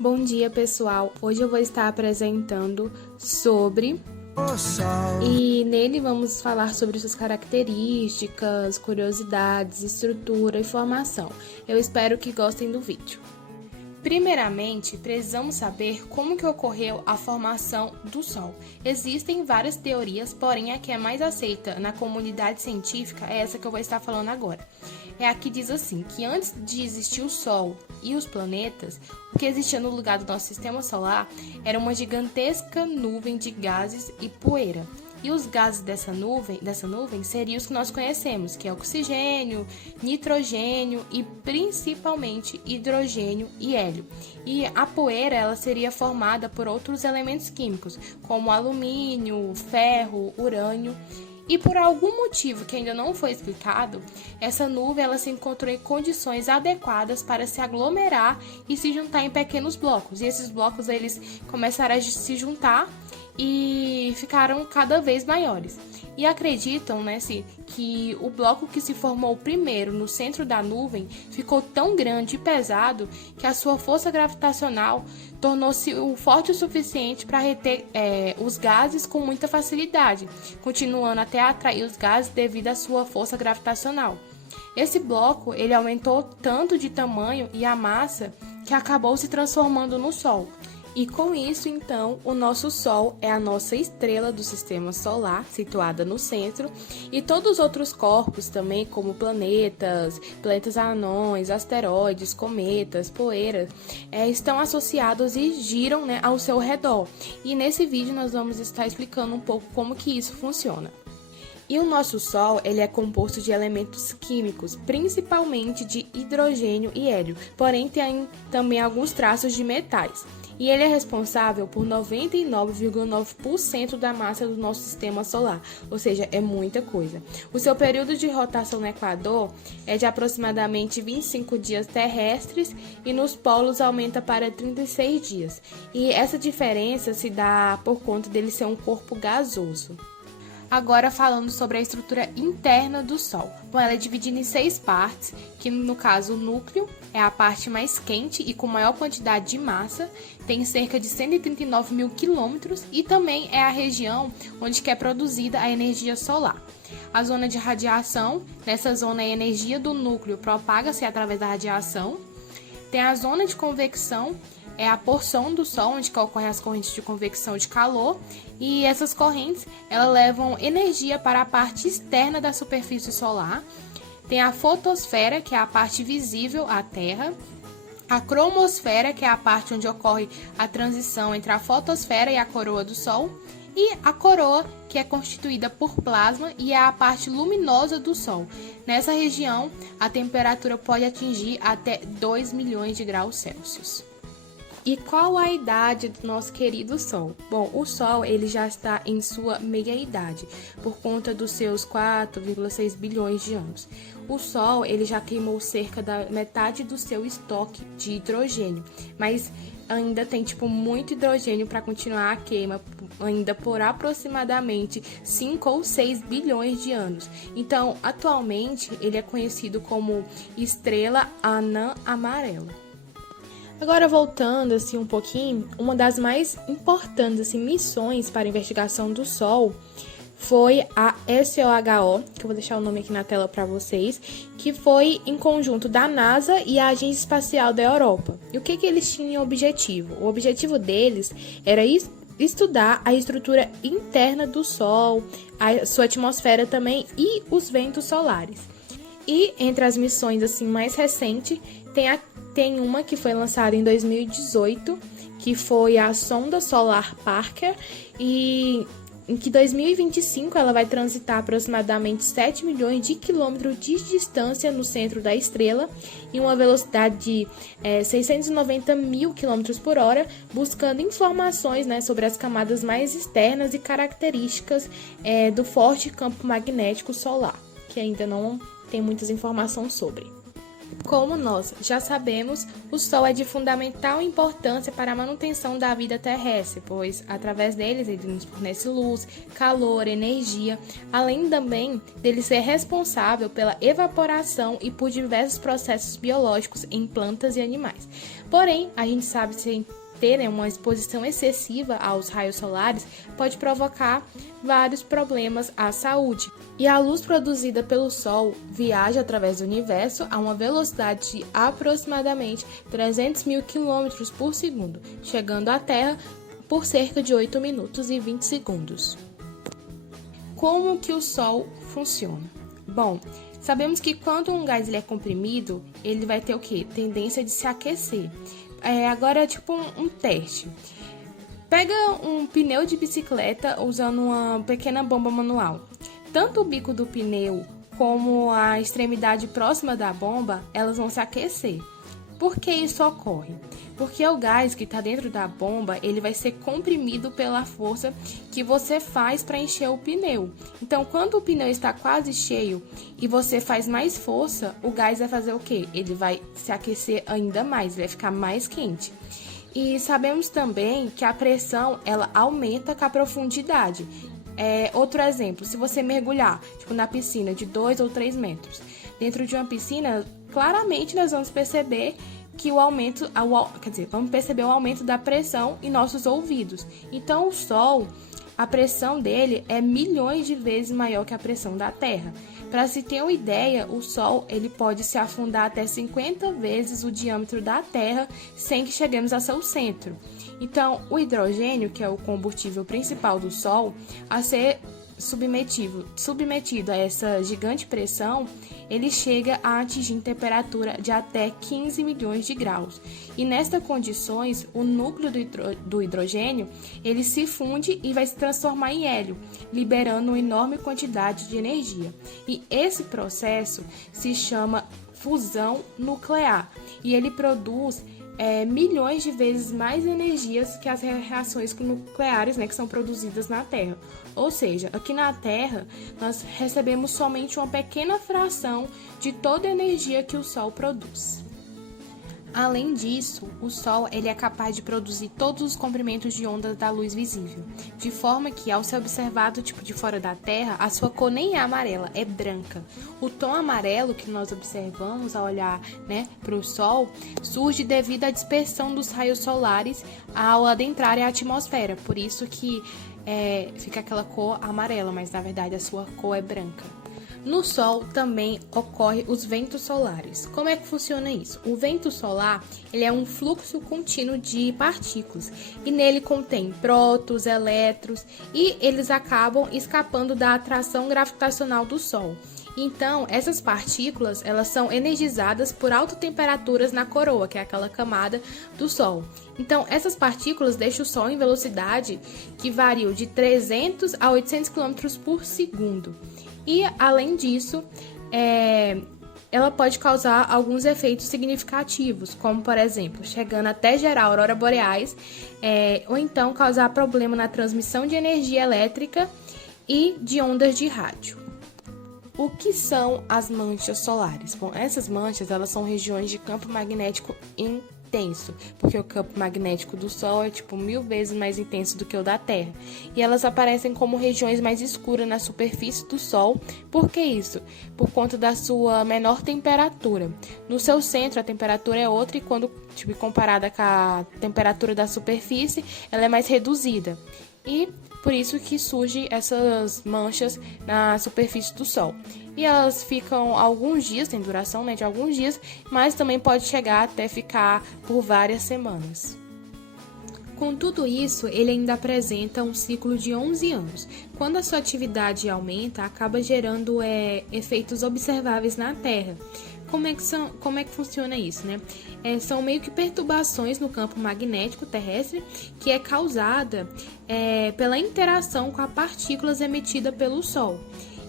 Bom dia, pessoal! Hoje eu vou estar apresentando sobre e nele vamos falar sobre suas características, curiosidades, estrutura e formação. Eu espero que gostem do vídeo. Primeiramente, precisamos saber como que ocorreu a formação do Sol. Existem várias teorias, porém a que é mais aceita na comunidade científica é essa que eu vou estar falando agora. É a que diz assim, que antes de existir o Sol e os planetas, o que existia no lugar do nosso sistema solar era uma gigantesca nuvem de gases e poeira. E os gases dessa nuvem seriam os que nós conhecemos, que é oxigênio, nitrogênio e principalmente hidrogênio e hélio. E a poeira ela seria formada por outros elementos químicos, como alumínio, ferro, urânio. E por algum motivo que ainda não foi explicado, essa nuvem ela se encontrou em condições adequadas para se aglomerar e se juntar em pequenos blocos. E esses blocos eles começaram a se juntar e ficaram cada vez maiores. E acreditam, que o bloco que se formou primeiro no centro da nuvem ficou tão grande e pesado que a sua força gravitacional tornou-se forte o suficiente para reter os gases com muita facilidade, continuando até a atrair os gases devido à sua força gravitacional. Esse bloco ele aumentou tanto de tamanho e a massa que acabou se transformando no Sol. E com isso, então, o nosso Sol é a nossa estrela do sistema solar, situada no centro, e todos os outros corpos também, como planetas anões, asteroides, cometas, poeiras, estão associados e giram ao seu redor. E nesse vídeo nós vamos estar explicando um pouco como que isso funciona. E o nosso Sol ele é composto de elementos químicos, principalmente de hidrogênio e hélio, porém tem também alguns traços de metais. E ele é responsável por 99,9% da massa do nosso sistema solar, ou seja, é muita coisa. O seu período de rotação no Equador é de aproximadamente 25 dias terrestres e nos polos aumenta para 36 dias. E essa diferença se dá por conta dele ser um corpo gasoso. Agora falando sobre a estrutura interna do Sol. Bom, ela é dividida em 6 partes, que no caso o núcleo é a parte mais quente e com maior quantidade de massa, tem cerca de 139 mil quilômetros e também é a região onde é produzida a energia solar. A zona de radiação, nessa zona a energia do núcleo propaga-se através da radiação. Tem a zona de convecção, é a porção do Sol onde ocorrem as correntes de convecção de calor e essas correntes elas levam energia para a parte externa da superfície solar. Tem a fotosfera, que é a parte visível à Terra, a cromosfera, que é a parte onde ocorre a transição entre a fotosfera e a coroa do Sol, e a coroa, que é constituída por plasma e é a parte luminosa do Sol. Nessa região, a temperatura pode atingir até 2 milhões de graus Celsius. E qual a idade do nosso querido Sol? Bom, o Sol ele já está em sua meia-idade, por conta dos seus 4,6 bilhões de anos. O Sol ele já queimou cerca da metade do seu estoque de hidrogênio, mas ainda tem muito hidrogênio para continuar a queima, ainda por aproximadamente 5 ou 6 bilhões de anos. Então, atualmente, ele é conhecido como estrela anã amarela. Agora, voltando um pouquinho, uma das mais importantes missões para a investigação do Sol foi a SOHO, que eu vou deixar o nome aqui na tela para vocês, que foi em conjunto da NASA e a Agência Espacial da Europa. E o que eles tinham objetivo? O objetivo deles era estudar a estrutura interna do Sol, a sua atmosfera também e os ventos solares. E entre as missões mais recentes, tem uma que foi lançada em 2018, que foi a sonda solar Parker, e em que 2025 ela vai transitar aproximadamente 7 milhões de quilômetros de distância no centro da estrela em uma velocidade de 690 mil quilômetros por hora, buscando informações sobre as camadas mais externas e características do forte campo magnético solar, que ainda não tem muitas informações sobre. Como nós já sabemos, o Sol é de fundamental importância para a manutenção da vida terrestre, pois através deles ele nos fornece luz, calor, energia, além também dele ser responsável pela evaporação e por diversos processos biológicos em plantas e animais. Porém, a gente sabe que ter uma exposição excessiva aos raios solares pode provocar vários problemas à saúde. E a luz produzida pelo Sol viaja através do universo a uma velocidade de aproximadamente 300 mil quilômetros por segundo, chegando à Terra por cerca de 8 minutos e 20 segundos. Como que o Sol funciona? Bom, sabemos que quando um gás ele é comprimido, ele vai ter o quê? Tendência de se aquecer. Agora é tipo um teste. Pega um pneu de bicicleta usando uma pequena bomba manual. Tanto o bico do pneu como a extremidade próxima da bomba, elas vão se aquecer. Por que isso ocorre? Porque o gás que está dentro da bomba, ele vai ser comprimido pela força que você faz para encher o pneu. Então, quando o pneu está quase cheio e você faz mais força, o gás vai fazer o quê? Ele vai se aquecer ainda mais, vai ficar mais quente. E sabemos também que a pressão, ela aumenta com a profundidade. Outro exemplo, se você mergulhar na piscina de 2 ou 3 metros, dentro de uma piscina, claramente nós vamos perceber que vamos perceber o aumento da pressão em nossos ouvidos. Então, o Sol, a pressão dele é milhões de vezes maior que a pressão da Terra. Para se ter uma ideia, o Sol ele pode se afundar até 50 vezes o diâmetro da Terra sem que cheguemos a seu centro. Então, o hidrogênio, que é o combustível principal do Sol, a ser submetido a essa gigante pressão, ele chega a atingir temperatura de até 15 milhões de graus. E nestas condições, o núcleo do hidrogênio ele se funde e vai se transformar em hélio, liberando uma enorme quantidade de energia. E esse processo se chama fusão nuclear e ele produz milhões de vezes mais energias que as reações nucleares, que são produzidas na Terra. Ou seja, aqui na Terra, nós recebemos somente uma pequena fração de toda a energia que o Sol produz. Além disso, o Sol ele é capaz de produzir todos os comprimentos de ondas da luz visível, de forma que, ao ser observado de fora da Terra, a sua cor nem é amarela, é branca. O tom amarelo que nós observamos ao olhar para o Sol surge devido à dispersão dos raios solares ao adentrarem a atmosfera, por isso que fica aquela cor amarela, mas na verdade a sua cor é branca. No Sol também ocorre os ventos solares. Como é que funciona isso? O vento solar ele é um fluxo contínuo de partículas e nele contém prótons, elétrons e eles acabam escapando da atração gravitacional do Sol. Então, essas partículas elas são energizadas por altas temperaturas na coroa, que é aquela camada do Sol. Então, essas partículas deixam o Sol em velocidade que varia de 300 a 800 km por segundo. E, além disso, ela pode causar alguns efeitos significativos, como, por exemplo, chegando até gerar auroras boreais, ou então causar problema na transmissão de energia elétrica e de ondas de rádio. O que são as manchas solares? Bom, essas manchas elas são regiões de campo magnético intenso, porque o campo magnético do Sol é 1000 vezes mais intenso do que o da Terra. E elas aparecem como regiões mais escuras na superfície do Sol. Por que isso? Por conta da sua menor temperatura. No seu centro a temperatura é outra e quando comparada com a temperatura da superfície, ela é mais reduzida. E por isso que surgem essas manchas na superfície do Sol. E elas ficam alguns dias, tem duração de alguns dias, mas também pode chegar até ficar por várias semanas. Com tudo isso, ele ainda apresenta um ciclo de 11 anos. Quando a sua atividade aumenta, acaba gerando efeitos observáveis na Terra. Como é que funciona isso, são meio que perturbações no campo magnético terrestre que é causada pela interação com as partículas emitidas pelo Sol.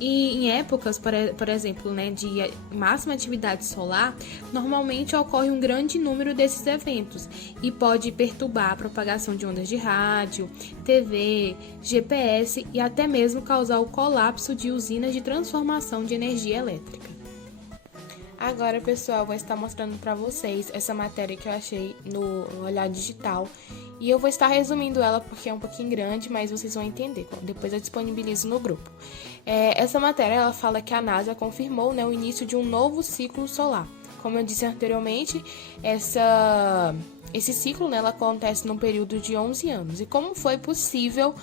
E em épocas, por exemplo, de máxima atividade solar, normalmente ocorre um grande número desses eventos e pode perturbar a propagação de ondas de rádio, TV, GPS e até mesmo causar o colapso de usinas de transformação de energia elétrica. Agora, pessoal, eu vou estar mostrando para vocês essa matéria que eu achei no Olhar Digital. E eu vou estar resumindo ela porque é um pouquinho grande, mas vocês vão entender. Depois eu disponibilizo no grupo. Essa matéria, ela fala que a NASA confirmou, né, o início de um novo ciclo solar. Como eu disse anteriormente, esse ciclo, né, ela acontece num período de 11 anos. E como foi possível,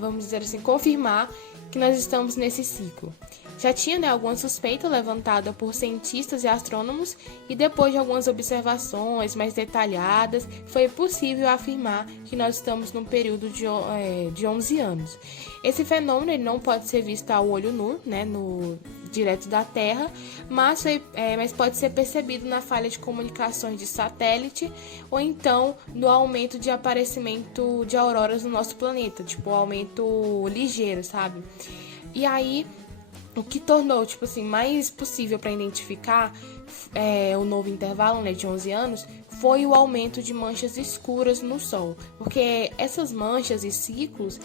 vamos dizer assim, confirmar que nós estamos nesse ciclo? Já tinha, né, alguma suspeita levantada por cientistas e astrônomos, e depois de algumas observações mais detalhadas, foi possível afirmar que nós estamos num período de 11 anos. Esse fenômeno ele não pode ser visto ao olho nu, né, direto da Terra, mas pode ser percebido na falha de comunicações de satélite ou então no aumento de aparecimento de auroras no nosso planeta, tipo, um aumento ligeiro, sabe? E aí, o que tornou, tipo assim, mais possível para identificar o novo intervalo, né, de 11 anos, foi o aumento de manchas escuras no Sol. Porque essas manchas e ciclos,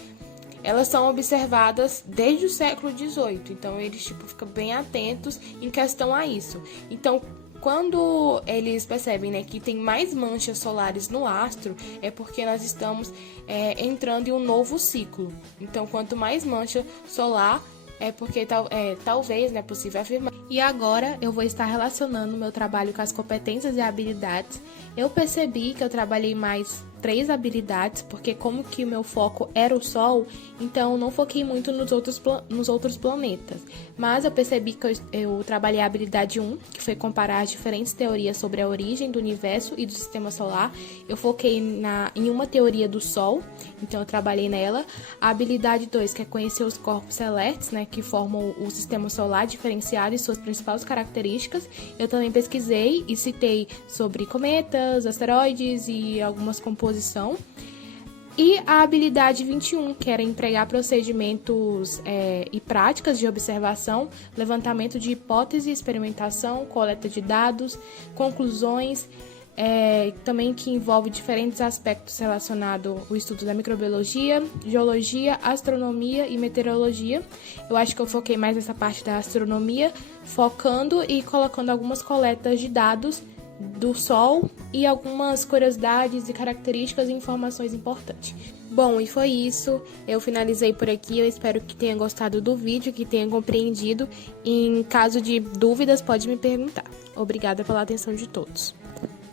elas são observadas desde o século XVIII. Então, eles, tipo, ficam bem atentos em questão a isso. Então, quando eles percebem, né, que tem mais manchas solares no astro, é porque nós estamos entrando em um novo ciclo. Então, quanto mais mancha solar, é porque talvez, né, possível afirmar. E agora eu vou estar relacionando meu trabalho com as competências e habilidades. Eu percebi que eu trabalhei mais 3 habilidades, porque como que o meu foco era o Sol, então não foquei muito nos outros planetas. Mas eu percebi que eu trabalhei a habilidade 1, que foi comparar as diferentes teorias sobre a origem do universo e do sistema solar. Eu foquei em uma teoria do Sol, então eu trabalhei nela. A habilidade 2, que é conhecer os corpos celestes, né, que formam o sistema solar diferenciado e suas principais características. Eu também pesquisei e citei sobre cometas, asteroides e algumas composição. E a habilidade 21, que era empregar procedimentos e práticas de observação, levantamento de hipótese, experimentação, coleta de dados, conclusões, também que envolve diferentes aspectos relacionados ao estudo da microbiologia, geologia, astronomia e meteorologia. Eu acho que eu foquei mais nessa parte da astronomia, focando e colocando algumas coletas de dados do Sol e algumas curiosidades e características e informações importantes. Bom, e foi isso. Eu finalizei por aqui. Eu espero que tenha gostado do vídeo, que tenha compreendido. Em caso de dúvidas, pode me perguntar. Obrigada pela atenção de todos.